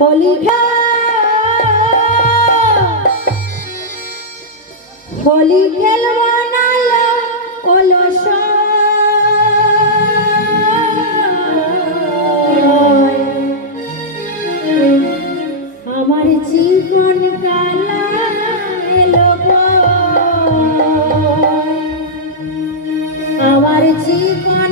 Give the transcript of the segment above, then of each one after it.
হলিকা হোলি খেলব না কলস। আমার জীবন কালা আমার জীবন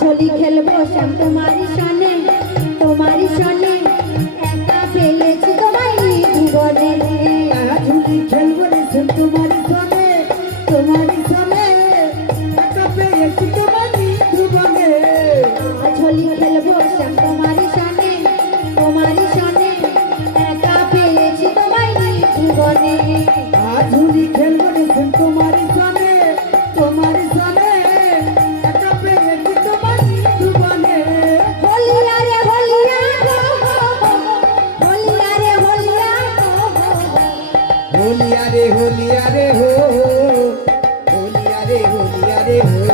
ছলি খেলব শ্যাম তোমারি রে